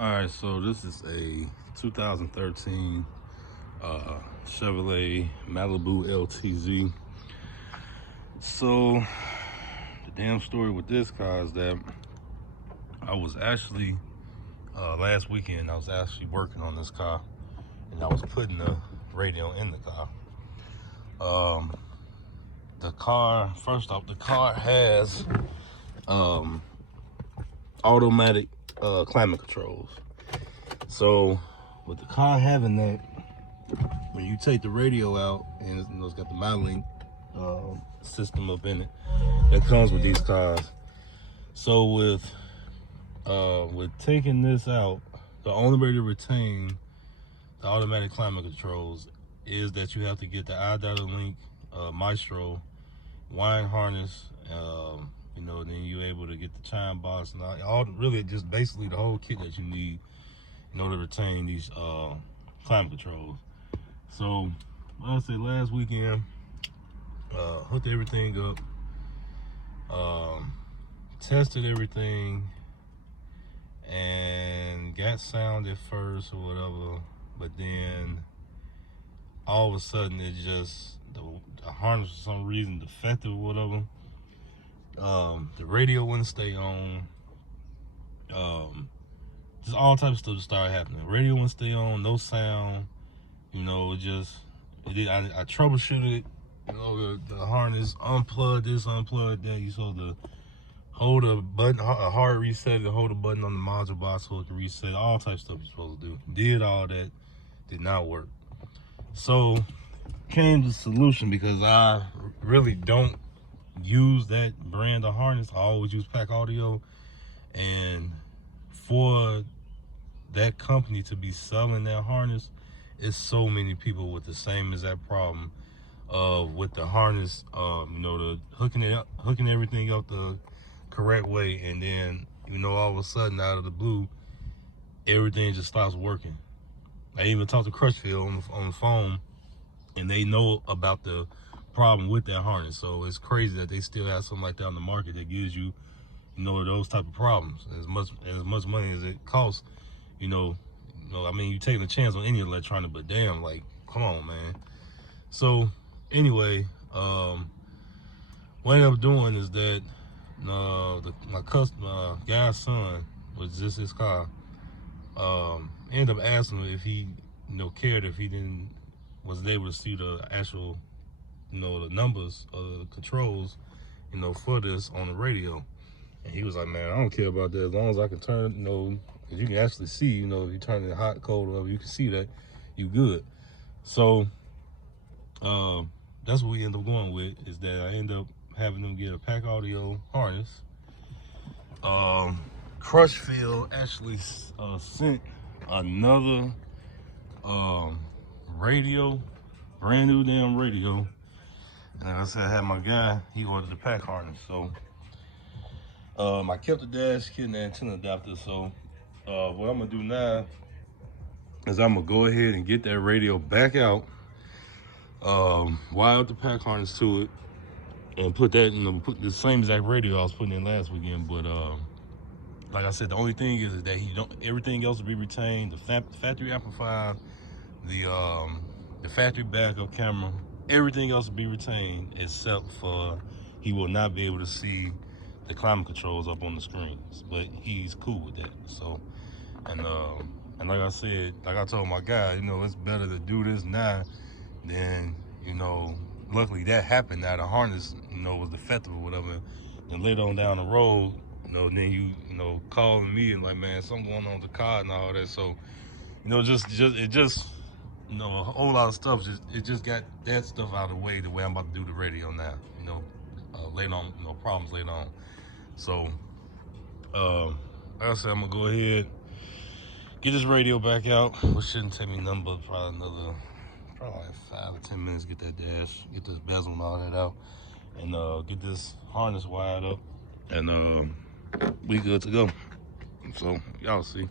Alright, so this is a 2013 Chevrolet Malibu LTZ. So the damn story with this car is that I was actually last weekend I was actually working on this car, and I was putting the radio in the car. The car, first off, the car has automatic climate controls. So with the car having that, when you take the radio out, and it's got the iDatalink system up in it that comes with these cars. So with taking this out, the only way to retain the automatic climate controls is that you have to get the iDatalink Maestro wiring harness. Then you're able to get the chime box and all really just basically the whole kit that you need in order to retain these climate controls. So like I said, last weekend, hooked everything up, tested everything, and got sound at first or whatever, but then all of a sudden it just the harness for some reason defective or whatever. The radio wouldn't stay on. Just all types of stuff started happening. Radio wouldn't stay on, no sound. I troubleshooted it. The harness, unplugged this, unplugged that. You supposed to hold a button, a hard reset, to hold a button on the module box so it can reset. All types of stuff you're supposed to do. Did all that, did not work. So came to the solution, because I really don't use that brand of harness. I always use Pack Audio, and for that company to be selling that harness, it's so many people with the same exact problem with the harness, the hooking everything up the correct way, and then all of a sudden out of the blue everything just stops working. I even talked to Crutchfield on the phone, and they know about the problem with that harness. So it's crazy that they still have something like that on the market that gives you those type of problems. As much money as it costs, I mean, you're taking a chance on any electronic, but damn, like, come on, man. So anyway, what I ended up doing is that my customer guy's son, was just his car, ended up asking him if he cared if he wasn't able to see the actual the numbers of the controls for this on the radio. And he was like, man, I don't care about that, as long as I can turn, you can actually see, if you turn it hot, cold, or whatever, you can see that, you good. So that's what we end up going with, is that I end up having them get a Pack Audio harness. Crutchfield actually sent another radio, brand new damn radio. And like I said, I had my guy, he ordered the pack harness. So I kept the dash kit and the antenna adapter. So what I'm gonna do now is I'm gonna go ahead and get that radio back out, wire up the pack harness to it, and put that in put the same exact radio I was putting in last weekend. But like I said, the only thing is that everything else will be retained: the factory amplifier, the factory backup camera, everything else will be retained, except for he will not be able to see the climate controls up on the screens. But he's cool with that. So, and like I said, like I told my guy, it's better to do this now than, luckily that happened. Now the harness, was defective or whatever, and later on down the road, then you calling me and like, man, something going on with the car and all that. So, a whole lot of stuff. It just got that stuff out of the way I'm about to do the radio now. Later on, problems later on. So, like I said, I'm gonna go ahead, get this radio back out, which shouldn't take me nothing but probably like 5 or 10 minutes. Get that dash, get this bezel and all that out, and get this harness wired up, and we good to go. So y'all see.